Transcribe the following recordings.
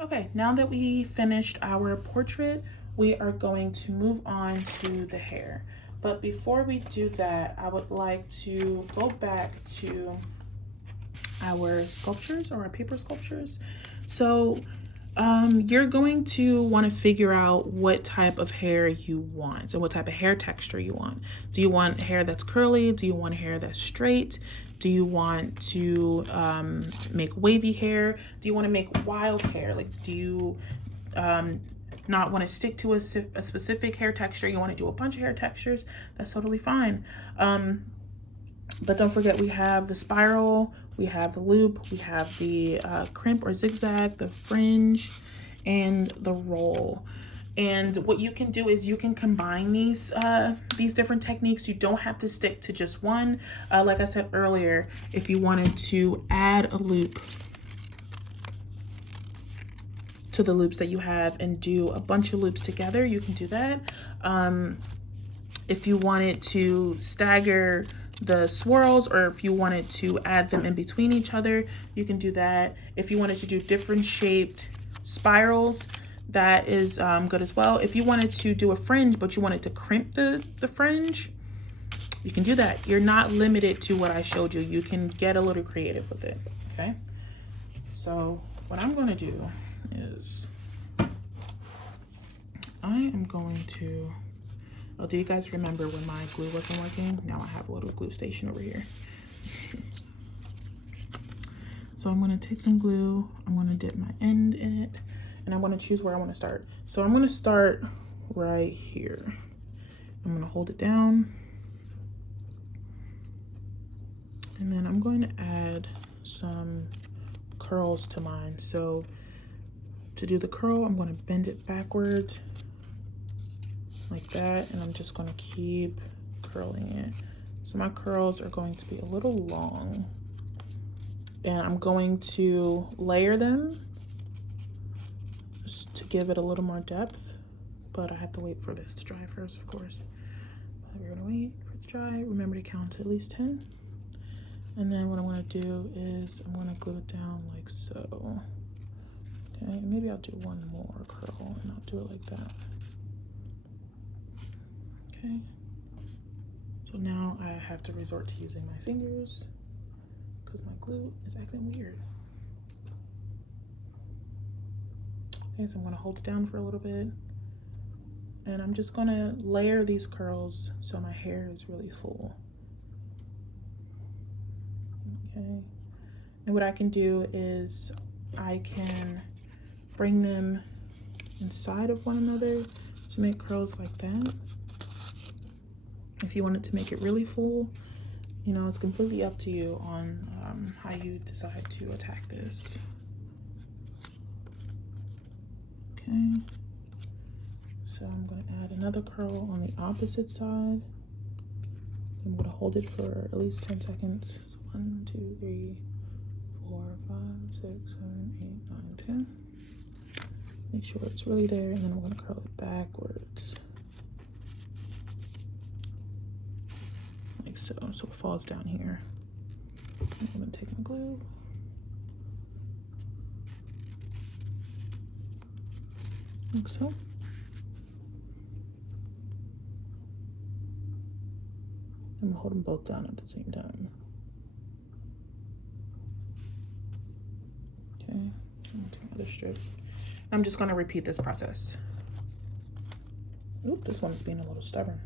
Okay, now that we finished our portrait, we are going to move on to the hair. But before we do that, I would like to go back to our sculptures or our paper sculptures. So you're going to want to figure out what type of hair you want and what type of hair texture you want. Do you want hair that's curly? Do you want hair that's straight? Do you want to make wavy hair? Do you want to make wild hair? Like, do you not want to stick to a specific hair texture? You want to do a bunch of hair textures? That's totally fine. But don't forget, we have the spiral, we have the loop, we have the crimp or zigzag, the fringe, and the roll. And what you can do is you can combine these different techniques. You don't have to stick to just one. Like I said earlier, if you wanted to add a loop to the loops that you have and do a bunch of loops together, you can do that. If you wanted to stagger the swirls, or if you wanted to add them in between each other, you can do that. If you wanted to do different shaped spirals, that is good as well. If you wanted to do a fringe, but you wanted to crimp the fringe, you can do that. You're not limited to what I showed you. You can get a little creative with it, okay? So what I'm gonna do is I am going to, oh, do you guys remember when my glue wasn't working? Now I have a little glue station over here. So I'm gonna take some glue, I'm gonna dip my end in it, and I'm gonna choose where I wanna start. So I'm gonna start right here. I'm gonna hold it down, and then I'm going to add some curls to mine. So to do the curl, I'm gonna bend it backwards like that, and I'm just gonna keep curling it. So my curls are going to be a little long, and I'm going to layer them just to give it a little more depth, but I have to wait for this to dry first, of course. But we're gonna wait for it to dry. Remember to count to at least 10. And then what I'm gonna do is I'm gonna glue it down like so. Okay, maybe I'll do one more curl and I'll do it like that. Okay, so now I have to resort to using my fingers because my glue is acting weird. Okay, so I'm gonna hold it down for a little bit, and I'm just gonna layer these curls so my hair is really full. Okay, and what I can do is I can bring them inside of one another to make curls like that. If you wanted to make it really full, you know, it's completely up to you on how you decide to attack this. Okay, so I'm going to add another curl on the opposite side. I'm going to hold it for at least 10 seconds. So 1, 2, 3, 4, 5, 6, 7, 8, 9, 10. Make sure it's really there, and then I'm going to curl it backwards. Like so, so it falls down here. I'm going to take my glue. Like so. I'm gonna hold them both down at the same time. Okay, I'm gonna take my other strip. I'm just gonna repeat this process. Oop, this one's being a little stubborn.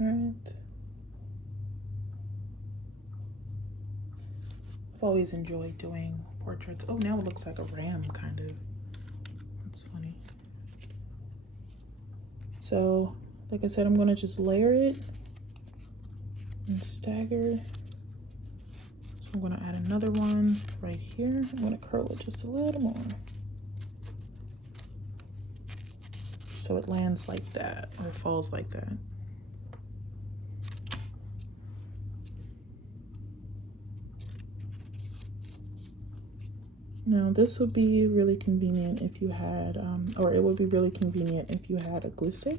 All right. I've always enjoyed doing portraits. Oh, now it looks like a ram, kind of. That's funny. So, like I said, I'm gonna just layer it and stagger. So I'm gonna add another one right here. I'm gonna curl it just a little more, so it lands like that, or falls like that. Now this would be really convenient if you had, or it would be really convenient if you had a glue stick,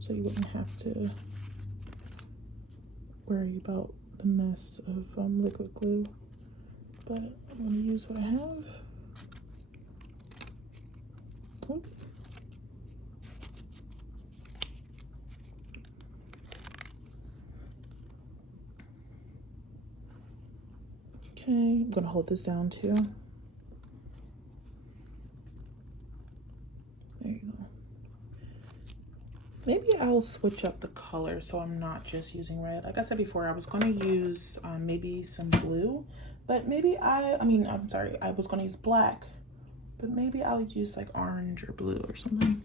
so you wouldn't have to worry about a mess of liquid glue, but I'm going to use what I have. Oops. Okay, I'm going to hold this down too. There you go. Maybe I'll switch up the color so I'm not just using red. Like I said before, I was going to use maybe some blue, but maybe I'm sorry, I was going to use black, but maybe I'll use like orange or blue or something.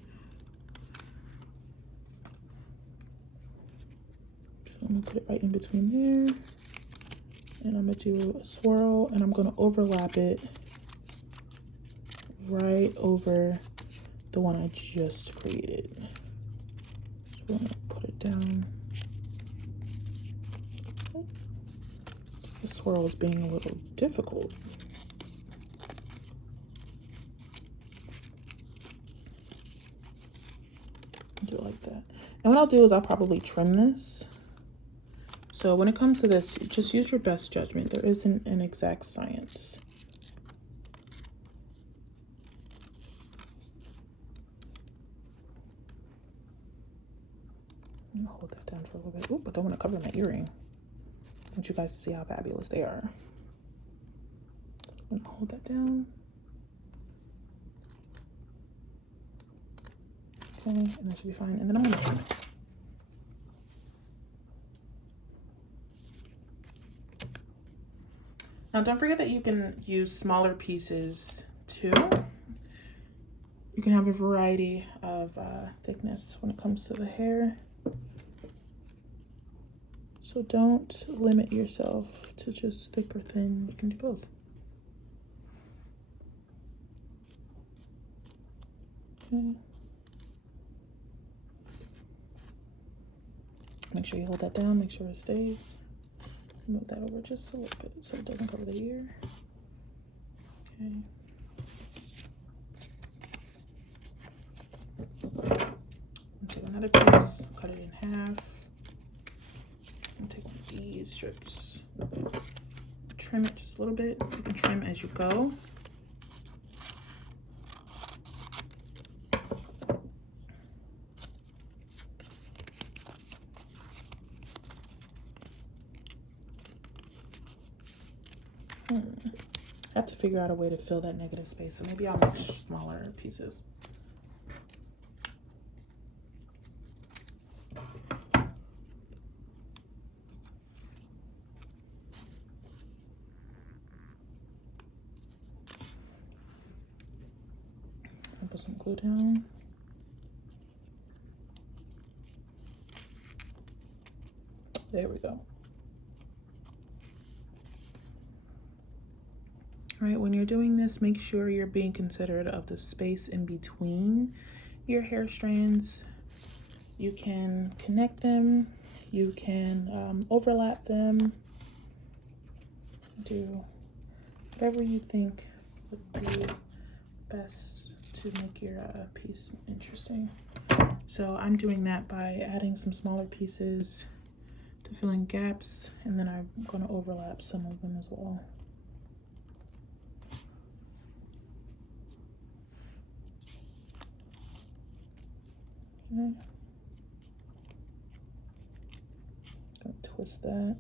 So I'm going to put it right in between there. And I'm going to do a swirl, and I'm going to overlap it right over the one I just created. So I'm going to put it down. The swirl is being a little difficult. Do it like that. And what I'll do is I'll probably trim this. So when it comes to this, just use your best judgment. There isn't an exact science. I'm gonna hold that down for a little bit. Ooh, but I don't want to cover my earring. I want you guys to see how fabulous they are. I'm gonna hold that down. Okay, and that should be fine. And then I'm gonna trim it. Now, don't forget that you can use smaller pieces too. You can have a variety of thickness when it comes to the hair. So don't limit yourself to just thick or thin. You can do both. Okay. Make sure you hold that down, make sure it stays. Move that over just a little bit so it doesn't cover the ear. Okay. Take another piece, cut it in half. And take one of these strips. Trim it just a little bit. You can trim as you go. I have to figure out a way to fill that negative space, so maybe I'll make smaller pieces. I'll put some glue down. There we go. All right, when you're doing this, make sure you're being considerate of the space in between your hair strands. You can connect them, you can overlap them, do whatever you think would be best to make your piece interesting. So I'm doing that by adding some smaller pieces to fill in gaps, and then I'm going to overlap some of them as well. Okay. Gonna twist that.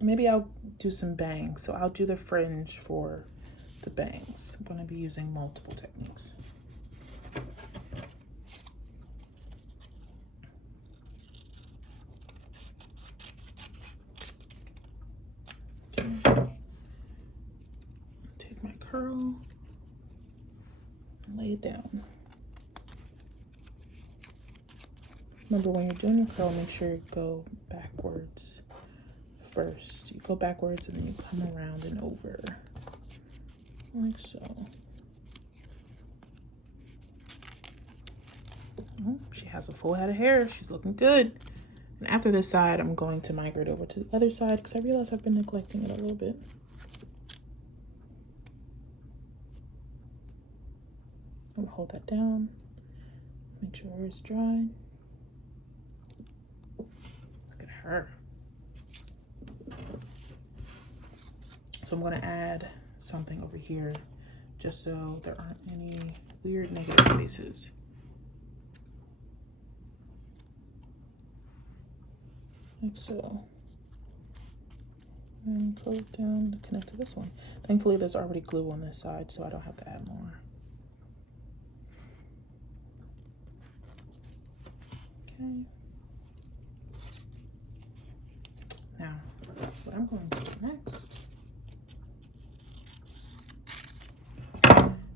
Maybe I'll do some bangs. So I'll do the fringe for the bangs. I'm gonna be using multiple techniques. Okay. Take my curl. Lay it down. Remember, when you're doing your curl, make sure you go backwards first. You go backwards and then you come around and over, like so. Oh, she has a full head of hair. She's looking good. And after this side, I'm going to migrate over to the other side because I realize I've been neglecting it a little bit. I'm gonna hold that down, make sure it's dry. her. So I'm going to add something over here just so there aren't any weird negative spaces. Like so. And pull it down to connect to this one. Thankfully, there's already glue on this side, so I don't have to add more. Okay. Now, what I'm going to do next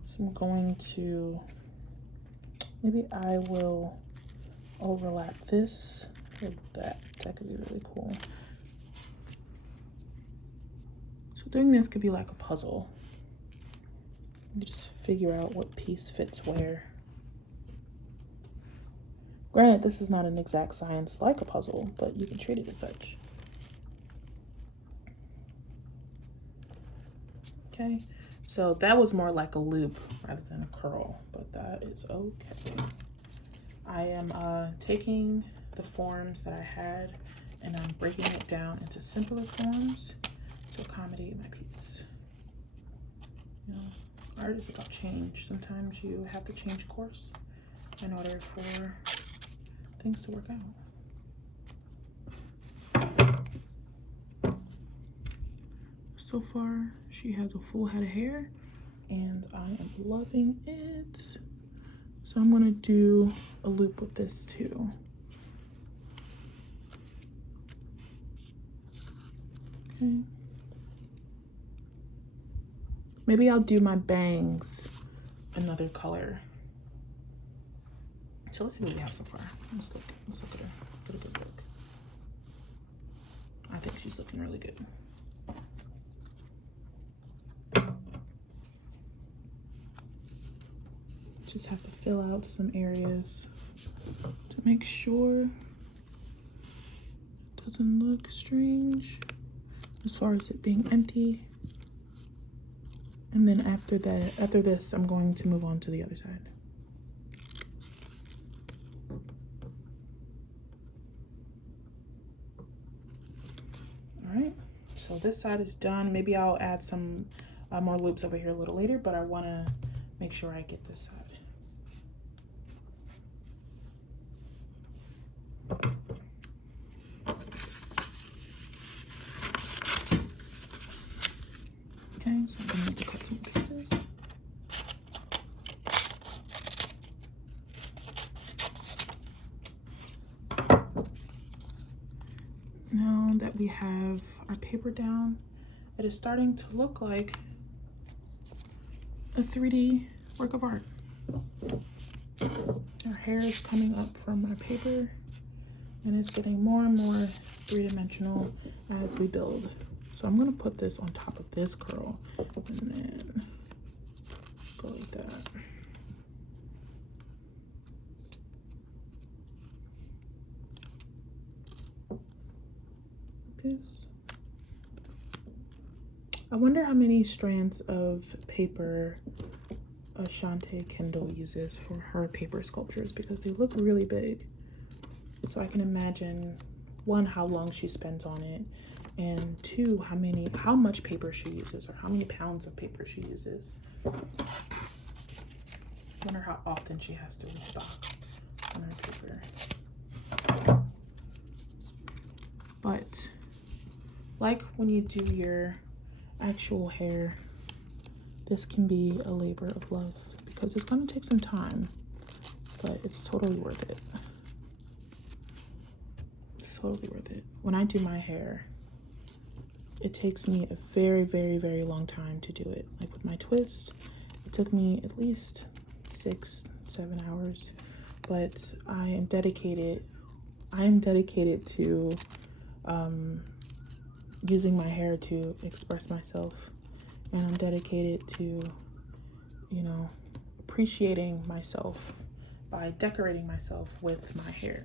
is I'm going to, maybe I will overlap this with that. That could be really cool. So doing this could be like a puzzle. You just figure out what piece fits where. Granted, this is not an exact science like a puzzle, but you can treat it as such. Okay, so that was more like a loop rather than a curl, but that is okay. I am taking the forms that I had and I'm breaking it down into simpler forms to accommodate my piece. You know, art is about change. Sometimes you have to change course in order for things to work out. So far, she has a full head of hair and I am loving it. So I'm gonna do a loop with this too. Okay. Maybe I'll do my bangs another color. So let's see what we have so far. Let's look at her. Get a good look. I think she's looking really good. Just have to fill out some areas to make sure it doesn't look strange as far as it being empty. And then after this, I'm going to move on to the other side. All right, so this side is done. Maybe I'll add some more loops over here a little later, but I want to make sure I get this side. Okay, so I'm going to cut some pieces. Now that we have our paper down, it is starting to look like a 3D work of art. Our hair is coming up from our paper and it's getting more and more three-dimensional as we build. So I'm gonna put this on top of this curl and then go like that. This. I wonder how many strands of paper Ashante Kendall uses for her paper sculptures because they look really big. So I can imagine, one, how long she spends on it, and two, how much paper she uses or how many pounds of paper she uses. I wonder how often she has to restock on her paper. But like when you do your actual hair, this can be a labor of love because it's going to take some time, but it's totally worth it. It's totally worth it. When I do my hair, it takes me a very, very, very long time to do it. Like with my twist, it took me at least 6-7 hours, but I am dedicated to using my hair to express myself, and I'm dedicated to, you know, appreciating myself by decorating myself with my hair.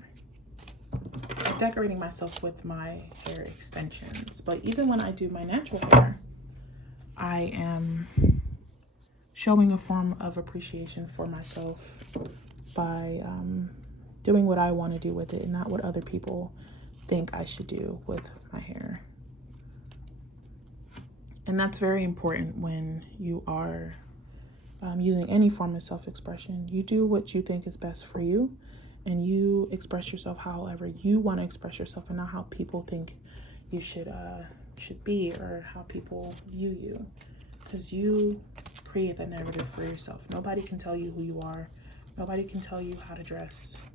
Decorating myself with my hair extensions. But even when I do my natural hair, I am showing a form of appreciation for myself by doing what I want to do with it and not what other people think I should do with my hair. And that's very important when you are using any form of self-expression. You do what you think is best for you, and you express yourself however you want to express yourself, and not how people think you should be, or how people view you, because you create that narrative for yourself. Nobody can tell you who you are. Nobody can tell you how to dress.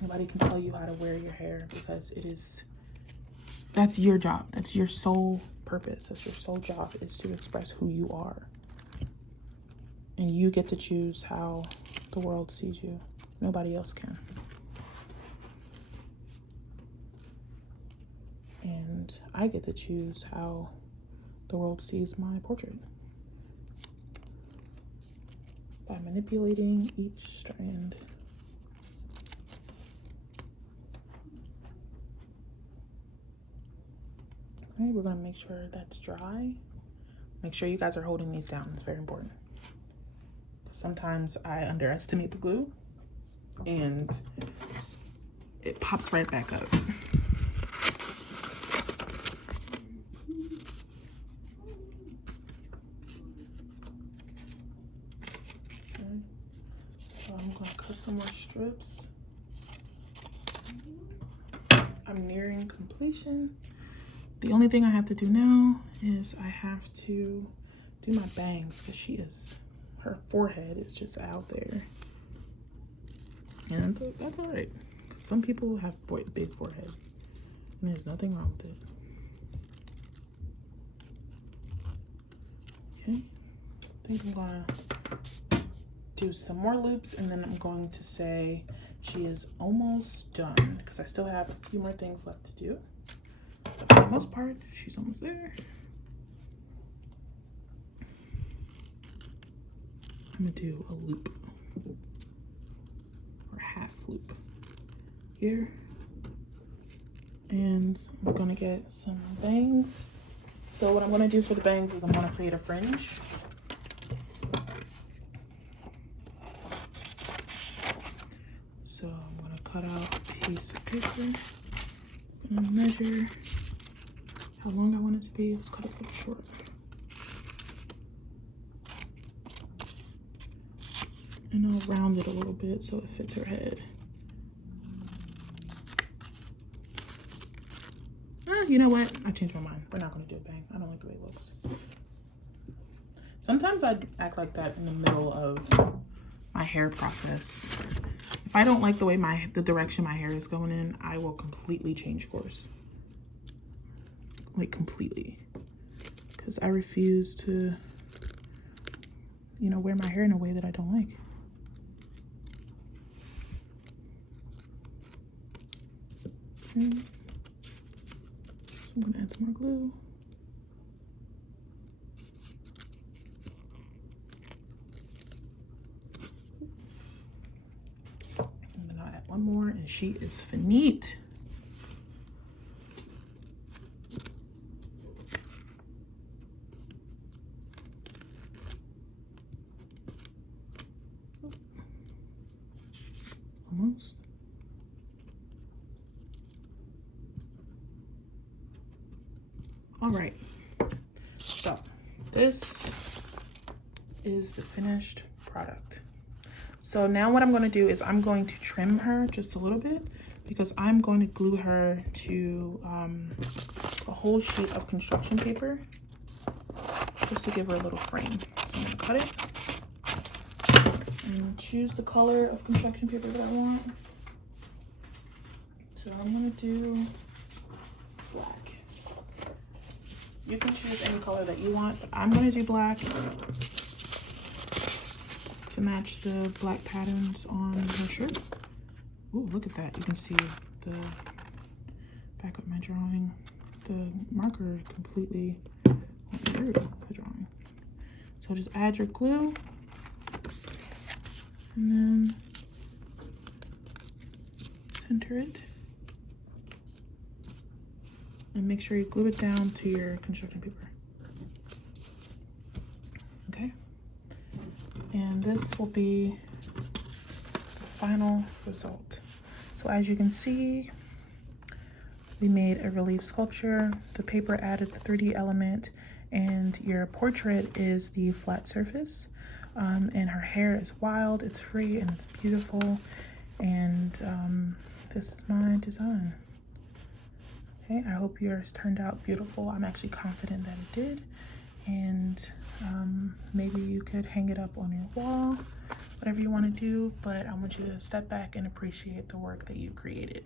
Nobody can tell you how to wear your hair, because that's your job. That's your sole purpose. That's your sole job, is to express who you are. And you get to choose how the world sees you. Nobody else can. And I get to choose how the world sees my portrait by manipulating each strand. All right, we're gonna make sure that's dry. Make sure you guys are holding these down. It's very important. Sometimes I underestimate the glue and it pops right back up. Okay. So I'm gonna cut some more strips. I'm nearing completion. The only thing I have to do now is I have to do my bangs, because her forehead is just out there. And that's all right. Some people have big foreheads, and there's nothing wrong with it. Okay, I think I'm gonna do some more loops, and then I'm going to say she is almost done, because I still have a few more things left to do. But for the most part, she's almost there. I'm gonna do a loop, or half loop here. And I'm gonna get some bangs. So what I'm gonna do for the bangs is I'm gonna create a fringe. So I'm gonna cut out a piece of paper. I'm gonna measure how long I want it to be. Let's cut it a little short. And I'll round it a little bit so it fits her head. You know what? I changed my mind. We're not going to do a bang. I don't like the way it looks. Sometimes I act like that in the middle of my hair process. If I don't like the way the direction my hair is going in, I will completely change course. Like completely. Because I refuse to, wear my hair in a way that I don't like. Okay. I'm gonna add some more glue. And then I'll add one more, and she is finite. Almost. All right, so this is the finished product. So now what I'm going to do is I'm going to trim her just a little bit, because I'm going to glue her to a whole sheet of construction paper just to give her a little frame. So I'm going to cut it and choose the color of construction paper that I want. So I'm going to do black. You can choose any color that you want, but I'm going to do black to match the black patterns on her shirt. Ooh, look at that. You can see the back of my drawing. The marker completely went through the drawing. So just add your glue, and then center it. And make sure you glue it down to your construction paper. Okay. And this will be the final result. So as you can see, We made a relief sculpture. The paper added the 3D element, and your portrait is the flat surface. And her hair is wild, it's free, and it's beautiful. And this is my design. Okay, I hope yours turned out beautiful. I'm actually confident that it did. And maybe you could hang it up on your wall, whatever you want to do, but I want you to step back and appreciate the work that you created.